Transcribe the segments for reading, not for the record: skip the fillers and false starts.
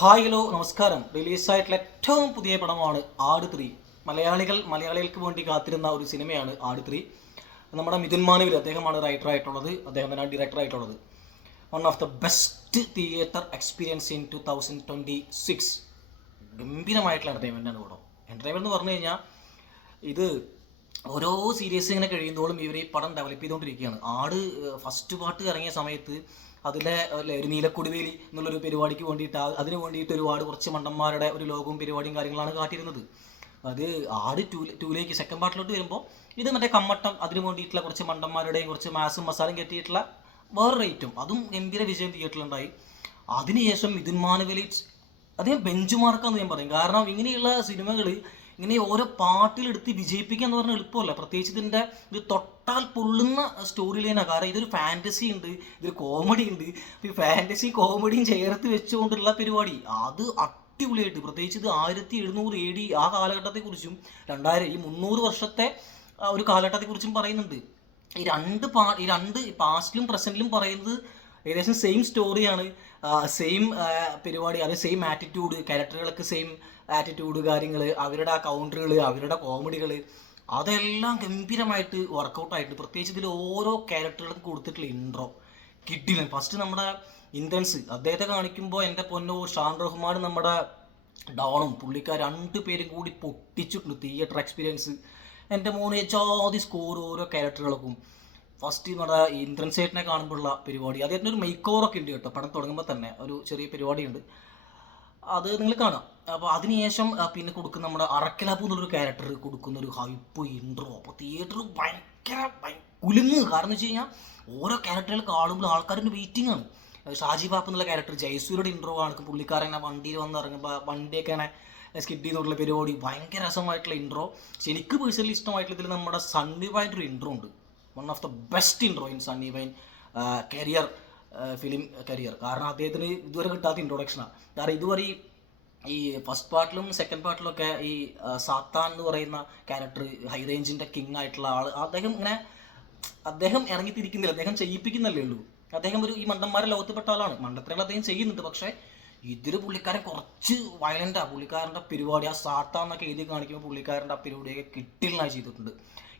Hi hello നമസ്കാരം. റിലീസായിട്ടുള്ള ഏറ്റവും പുതിയ പടമാണ് ആട് 3. മലയാളികൾക്ക് വേണ്ടി കാത്തിരുന്ന ഒരു സിനിമയാണ് ആട് 3. നമ്മുടെ മിഥുൻ മാനുവൽ അദ്ദേഹമാണ് റൈറ്റർ ആയിട്ടുള്ളത്, അദ്ദേഹം തന്നെയാണ് ഡയറക്ടർ ആയിട്ടുള്ളത്. One of the best theatre experience in 2026. ഗംഭീരമായിട്ടുള്ള എൻ്റർടൈൻമെൻറ്റാണ് പടം. എൻ്റർടൈൻമെൻറ്റ് എന്ന് പറഞ്ഞു കഴിഞ്ഞാൽ ഇത് ഓരോ സീരീസ് ഇങ്ങനെ കഴിയുമ്പോഴും ഇവർ ഈ പടം ഡെവലപ്പ് ചെയ്തുകൊണ്ടിരിക്കുകയാണ്. ആട് ഫസ്റ്റ് പാർട്ട് ഇറങ്ങിയ സമയത്ത് അതിലെ ഒരു നീലക്കൊടിവേലി എന്നുള്ളൊരു പരിപാടിക്ക് വേണ്ടിയിട്ട് അതിന് വേണ്ടിയിട്ട് കുറച്ച് മണ്ടന്മാരുടെ ഒരു ലോകവും പരിപാടിയും കാര്യങ്ങളാണ് കാട്ടിയിരുന്നത്. അത് ആട് ടൂലേക്ക് സെക്കൻഡ് പാർട്ടിലോട്ട് വരുമ്പോൾ ഇത് മറ്റേ കമ്മട്ടം അതിന് വേണ്ടിയിട്ടുള്ള കുറച്ച് മണ്ടന്മാരുടെയും കുറച്ച് മാസും മസാലയും കെട്ടിയിട്ടുള്ള വേറൊരു ഐറ്റം, അതും ഗംഭീര വിജയം തിയേറ്ററിലുണ്ടായി. അതിനുശേഷം മിഥുൻ മാനുവൽ അദ്ദേഹം ബെഞ്ച് മാർക്കാന്ന് ഞാൻ പറയും. കാരണം ഇങ്ങനെയുള്ള സിനിമകൾ ഇങ്ങനെ ഓരോ പാട്ടിലെടുത്ത് വിജയിപ്പിക്കുക എന്ന് പറഞ്ഞാൽ എളുപ്പമല്ല. പ്രത്യേകിച്ച് ഇതിൻ്റെ ഇത് തൊട്ടാൽ പൊള്ളുന്ന സ്റ്റോറി ലൈനാണ്. കാരണം ഇതൊരു ഫാൻറ്റസി ഉണ്ട്, ഇതൊരു കോമഡി ഉണ്ട്. ഈ ഫാൻറ്റസി കോമഡിയും ചേർത്ത് വെച്ചുകൊണ്ടുള്ള പരിപാടി അത് അടിപൊളിയായിട്ട്, പ്രത്യേകിച്ച് ഇത് 1700 AD ആ കാലഘട്ടത്തെക്കുറിച്ചും 300 വർഷത്തെ ഒരു കാലഘട്ടത്തെക്കുറിച്ചും പറയുന്നുണ്ട്. ഈ രണ്ട് പാസ്റ്റിലും പ്രസൻറ്റിലും പറയുന്നത് ഏകദേശം സെയിം സ്റ്റോറിയാണ്, സെയിം പരിപാടി, അത് സെയിം ആറ്റിറ്റ്യൂഡ്, ക്യാരക്ടറുകൾക്ക് സെയിം ആറ്റിറ്റ്യൂഡ്, കാര്യങ്ങൾ, അവരുടെ ആ കൗണ്ടറുകൾ, അവരുടെ കോമഡികൾ, അതെല്ലാം ഗംഭീരമായിട്ട് വർക്കൗട്ടായിട്ട്. പ്രത്യേകിച്ച് ഇതിൽ ഓരോ ക്യാരക്ടറുകൾക്കും കൊടുത്തിട്ടുള്ള ഇൻട്രോ കിട്ടില്ല. ഫസ്റ്റ് നമ്മുടെ ഇന്ദ്രൻസ് അദ്ദേഹത്തെ കാണിക്കുമ്പോൾ എൻ്റെ പൊന്നോ ഷാൻ റഹ്മാൻ നമ്മുടെ ഡോണും പുള്ളിക്കാർ 2 പേരും കൂടി പൊട്ടിച്ചിട്ടുണ്ട് തിയേറ്റർ എക്സ്പീരിയൻസ്. എൻ്റെ മോനെ ജാതി സ്കോർ ഓരോ ക്യാരക്ടറുകൾക്കും. ഫസ്റ്റ് നമ്മുടെ ഇന്ദ്രൻ സേറ്റിനെ കാണുമ്പോഴുള്ള പരിപാടി, അദ്ദേഹത്തിൻ്റെ ഒരു മേക്ക് ഓവറൊക്കെ ഉണ്ട് കേട്ടോ. പടം തുടങ്ങുമ്പോൾ തന്നെ ഒരു ചെറിയ പരിപാടിയുണ്ട്, അത് നിങ്ങൾ കാണാം. അപ്പോൾ അതിനുശേഷം പിന്നെ കൊടുക്കുന്ന നമ്മുടെ അറക്കലാപ്പു എന്നുള്ളൊരു ക്യാരക്ടർ കൊടുക്കുന്ന ഒരു ഹൈപ്പ് ഇൻട്രോ. അപ്പോൾ തിയേറ്റർ ഭയങ്കര കുലുങ്ങ്. കാരണം വെച്ച് കഴിഞ്ഞാൽ ഓരോ ക്യാരക്ടറുകൾ കാണുമ്പോൾ ആൾക്കാരുടെ വെയിറ്റിംഗ് ആണ്. ഷാജി ബാപ്പ് എന്നുള്ള ക്യാരക്ടർ ജയസൂര്യയുടെ ഇൻട്രോ ആണ്. പുള്ളിക്കാരനെ വണ്ടിയിൽ വന്ന് ഇറങ്ങുമ്പോൾ വണ്ടിയൊക്കെ ഇങ്ങനെ സ്കിഡ് ചെയ്തുകൊണ്ടുള്ള പരിപാടി, ഭയങ്കര രസമായിട്ടുള്ള ഇൻട്രോ. എനിക്ക് പേഴ്സണലി ഇഷ്ടമായിട്ടുള്ള ഇതിൽ നമ്മുടെ സണ്ണി വൈൻ്റെ ഒരു ഇൻട്രോ ഉണ്ട്. One of the best intro in Sunny wine film career. കാരണം അദ്ദേഹത്തിന് ഇതുവരെ കിട്ടാത്ത ഇൻട്രൊഡക്ഷനാണ്. കാരണം ഇതുവരെ ഈ ഫസ്റ്റ് പാർട്ടിലും സെക്കൻഡ് പാർട്ടിലൊക്കെ ഈ സാത്താൻ എന്ന് പറയുന്ന ക്യാരക്ടർ, ഹൈ റേഞ്ചിൻ്റെ കിങ് ആയിട്ടുള്ള ആൾ, അദ്ദേഹം ഇറങ്ങിത്തിരിക്കുന്നില്ല, അദ്ദേഹം ചെയ്യിപ്പിക്കുന്നല്ലേ ഉള്ളൂ. അദ്ദേഹം ഈ മണ്ടന്മാരെ ലോകത്തിൽപ്പെട്ട ആളാണ്. മണ്ടത്തരങ്ങൾ അദ്ദേഹം ചെയ്യുന്നുണ്ട്, പക്ഷേ ഇതിൽ പുള്ളിക്കാരൻ കുറച്ച് വയലൻ്റാണ്. പുള്ളിക്കാരൻ്റെ പരിപാടി ആ സാത്താൻ എന്നൊക്കെ എഴുതി കാണിക്കുമ്പോൾ പുള്ളിക്കാരൻ്റെ ആ പരിപാടിയൊക്കെ കിട്ടില്ലായി ചെയ്തിട്ടുണ്ട്.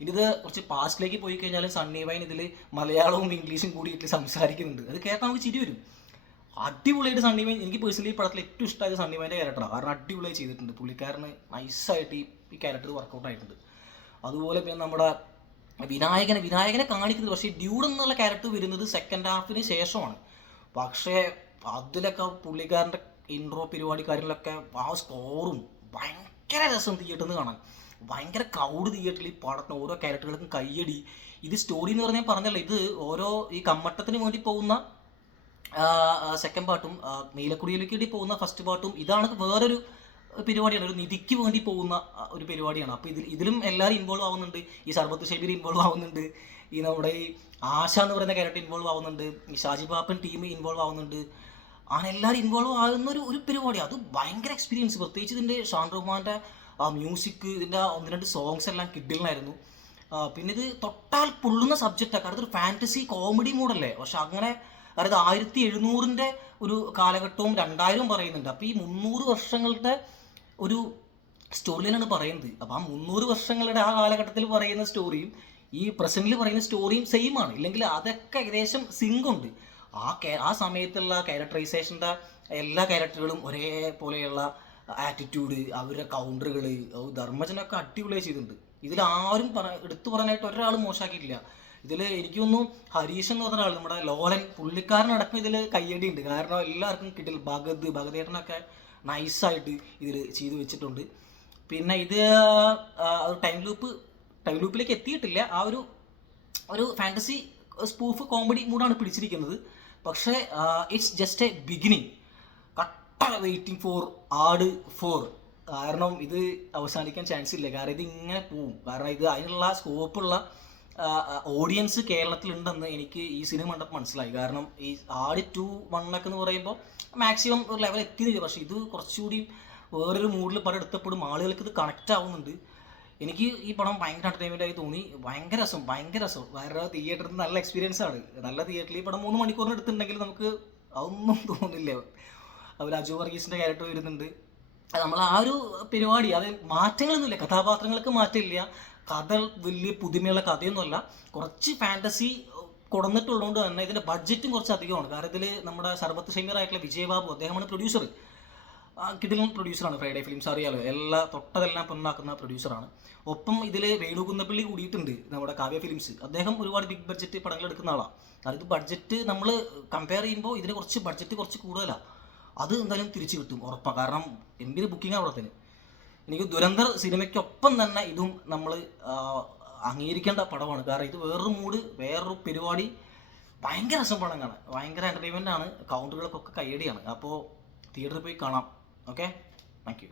ഇത് കുറച്ച് പാസ്റ്റിലേക്ക് പോയി കഴിഞ്ഞാൽ സണ്ണി വൈൻ ഇതിൽ മലയാളവും ഇംഗ്ലീഷും കൂടിയിട്ട് സംസാരിക്കുന്നുണ്ട്. അത് കേട്ടാൽ നമുക്ക് ചിരി വരും. അടിപൊളിയായിട്ട് സണ്ണി വൈൻ, എനിക്ക് പേഴ്സണലി ഈ പടത്തിൽ ഏറ്റവും ഇഷ്ടമായത് സണ്ണി വൈൻ്റെ ക്യാരക്ടറാണ്. കാരണം അടിപൊളിയായി ചെയ്തിട്ടുണ്ട്. പുള്ളിക്കാരന് നൈസായിട്ട് ഈ ക്യാരക്ടർ വർക്കൗട്ട് ആയിട്ടുണ്ട്. അതുപോലെ പിന്നെ നമ്മുടെ വിനായകനെ കാണിക്കുന്നത്, പക്ഷേ ഡ്യൂഡ് എന്നുള്ള ക്യാരക്ടർ വരുന്നത് സെക്കൻഡ് ഹാഫിന് ശേഷമാണ്. പക്ഷേ അതിലൊക്കെ പുള്ളിക്കാരൻ്റെ ഇൻട്രോ പരിപാടി കാര്യങ്ങളൊക്കെ ആ സ്കോറും ഭയങ്കര രസം തിയേറ്ററിൽ നിന്ന് കാണാൻ. ഭയങ്കര ക്രൗഡ് തിയേറ്ററിൽ ഈ പടത്തിന് ഓരോ ക്യാരക്ടറുകൾക്കും കയ്യടി. ഇത് സ്റ്റോറി എന്ന് പറഞ്ഞാൽ പറഞ്ഞല്ലോ, ഇത് ഓരോ ഈ കമ്മട്ടത്തിന് വേണ്ടി പോകുന്ന സെക്കൻഡ് പാർട്ടും നീലക്കുടിയിലേക്ക് വേണ്ടി പോകുന്ന ഫസ്റ്റ് പാർട്ടും ഇതാണ് വേറൊരു പരിപാടിയാണ്, ഒരു നിധിക്ക് വേണ്ടി പോകുന്ന ഒരു പരിപാടിയാണ്. അപ്പോൾ ഇതിലും എല്ലാവരും ഇൻവോൾവ് ആവുന്നുണ്ട്. ഈ സർബത്ത് ഷബീർ ഇൻവോൾവ് ആവുന്നുണ്ട്, ഈ നമ്മുടെ ഈ ആശ എന്ന് പറയുന്ന ക്യാരക്ടർ ഇൻവോൾവ് ആവുന്നുണ്ട്, ഈ ഷാജി ബാപ്പൻ ടീം ഇൻവോൾവ് ആവുന്നുണ്ട്. അങ്ങനെ എല്ലാവരും ഇൻവോൾവ് ആകുന്ന ഒരു പരിപാടി. അത് ഭയങ്കര എക്സ്പീരിയൻസ്. പ്രത്യേകിച്ച് ഇതിൻ്റെ ഷാൻ റഹ്മാൻ്റെ ആ മ്യൂസിക്, ഇതിൻ്റെ 1-2 സോങ്സ് എല്ലാം കിഡിലായിരുന്നു. പിന്നെ ഇത് തൊട്ടാൽ പൊള്ളുന്ന സബ്ജക്റ്റാണ്. കാരണം ഇതൊരു ഫാൻറ്റസി കോമഡി മൂഡല്ലേ. പക്ഷെ അങ്ങനെ അതായത് 1700-ൻ്റെ ഒരു കാലഘട്ടവും 2000 പറയുന്നുണ്ട്. അപ്പോൾ ഈ 300 വർഷങ്ങളുടെ ഒരു സ്റ്റോറി ലൈനാണ് പറയുന്നത്. അപ്പോൾ ആ 300 വർഷങ്ങളുടെ ആ കാലഘട്ടത്തിൽ പറയുന്ന സ്റ്റോറിയും ഈ പ്രസൻറ്റിൽ പറയുന്ന സ്റ്റോറിയും സെയിം ആണ്. ഇല്ലെങ്കിൽ അതൊക്കെ ഏകദേശം സിങ്ക് ഉണ്ട്. ആ സമയത്തുള്ള ക്യാരക്ടറൈസേഷൻ്റെ എല്ലാ ക്യാരക്ടറുകളും ഒരേപോലെയുള്ള ആറ്റിറ്റ്യൂഡ്, അവരുടെ കൗണ്ടറുകൾ, ധർമ്മജനൊക്കെ അടിപൊളിയായി ചെയ്തിട്ടുണ്ട്. ഇതിലാരും എടുത്തു പറയാനായിട്ട് ഒരാളും മോശമാക്കിയിട്ടില്ല. ഇതിൽ എനിക്കൊന്നും ഹരീഷ് എന്ന് പറഞ്ഞ ആൾ, നമ്മുടെ ലോലൻ പുള്ളിക്കാരനടക്കം ഇതിൽ കയ്യടി ഉണ്ട്. കാരണം എല്ലാവർക്കും കിട്ടില്ല. ഭഗതേട്ടനൊക്കെ നൈസായിട്ട് ഇതിൽ ചെയ്തു വെച്ചിട്ടുണ്ട്. പിന്നെ ഇത് ടൈം ലൂപ്പിലേക്ക് എത്തിയിട്ടില്ല. ആ ഒരു ഫാൻറ്റസി സ്പൂഫ് കോമഡി മൂഡാണ് പിടിച്ചിരിക്കുന്നത്. പക്ഷേ it's just A beginning. Waiting for ആട് 4. കാരണം ഇത് അവസാനിക്കാൻ ചാൻസ് ഇല്ല. കാരണം ഇത് ഇങ്ങനെ പോവും. കാരണം ഇത് അതിനുള്ള സ്കോപ്പുള്ള ഓഡിയൻസ് കേരളത്തിലുണ്ടെന്ന് എനിക്ക് ഈ സിനിമ കണ്ടപ്പോൾ മനസ്സിലായി. കാരണം ഈ ആട് 2, 1 എന്ന് പറയുമ്പോൾ മാക്സിമം ഒരു ലെവൽ എത്തിയില്ല. പക്ഷേ ഇത് കുറച്ചുകൂടി വേറൊരു മൂഡിൽ പടം എടുത്തപ്പോഴും ആളുകൾക്ക് ഇത് കണക്റ്റ് ആവുന്നുണ്ട്. എനിക്ക് ഈ പടം ഭയങ്കര എൻ്റർടൈൻമെൻ്റ് ആയി തോന്നി. ഭയങ്കര രസം. വേറെ തിയേറ്ററിൽ നല്ല എക്സ്പീരിയൻസ് ആണ്. നല്ല തിയേറ്ററിൽ ഈ പടം 3 മണിക്കൂറിന് എടുത്തിട്ടുണ്ടെങ്കിൽ നമുക്ക് അതൊന്നും തോന്നില്ല. അതുപോലെ അജു വർഗീസിൻ്റെ ക്യാരക്ടർ വരുന്നുണ്ട്. നമ്മൾ ആ ഒരു പരിപാടി അത് മാറ്റങ്ങളൊന്നുമില്ല, കഥാപാത്രങ്ങൾക്ക് മാറ്റമില്ല, കഥ വലിയ പുതുമയുള്ള കഥയൊന്നുമല്ല, കുറച്ച് ഫാൻറ്റസി കൊടുന്നിട്ടുള്ളതുകൊണ്ട് തന്നെ ഇതിൻ്റെ ബഡ്ജറ്റും കുറച്ച് അധികമാണ്. കാരണം ഇതിൽ നമ്മുടെ സർബത്ത് ഷമീർ ആയിട്ടുള്ള വിജയബാബു അദ്ദേഹമാണ് പ്രൊഡ്യൂസർ. കിടിലൻ പ്രൊഡ്യൂസറാണ്, ഫ്രൈഡേ ഫിലിംസ് അറിയാലോ, തൊട്ടതെല്ലാം പൊന്നാക്കുന്ന പ്രൊഡ്യൂസറാണ്. ഒപ്പം ഇതിൽ വേണുകുന്നപ്പള്ളി കൂടിയിട്ടുണ്ട്, നമ്മുടെ കാവ്യ ഫിലിംസ്. അദ്ദേഹം ഒരുപാട് ബിഗ് ബഡ്ജറ്റ് പടങ്ങൾ എടുക്കുന്ന ആളാണ്. അതായത് ബഡ്ജറ്റ് നമ്മൾ കമ്പയർ ചെയ്യുമ്പോൾ ഇതിന് കുറച്ച് ബഡ്ജറ്റ് കുറച്ച് കൂടുതലാണ്. അത് എന്തായാലും തിരിച്ചു കിട്ടും ഉറപ്പാണ്. കാരണം എന്തിന് ബുക്കിംഗ് അവിടത്തിന്. എനിക്ക് ദുരന്തർ സിനിമയ്ക്കൊപ്പം തന്നെ ഇതും നമ്മൾ അംഗീകരിക്കേണ്ട പടമാണ്. കാരണം ഇത് വേറൊരു മൂഡ്, വേറൊരു പരിപാടി, ഭയങ്കര രസം പടം കാണാൻ, ഭയങ്കര എൻ്റർടൈൻമെൻ്റ് ആണ്, കൗണ്ടറുകൾക്കൊക്കെ കയ്യടിയാണ്. അപ്പോൾ തിയേറ്ററിൽ പോയി കാണാം. Okay, thank you.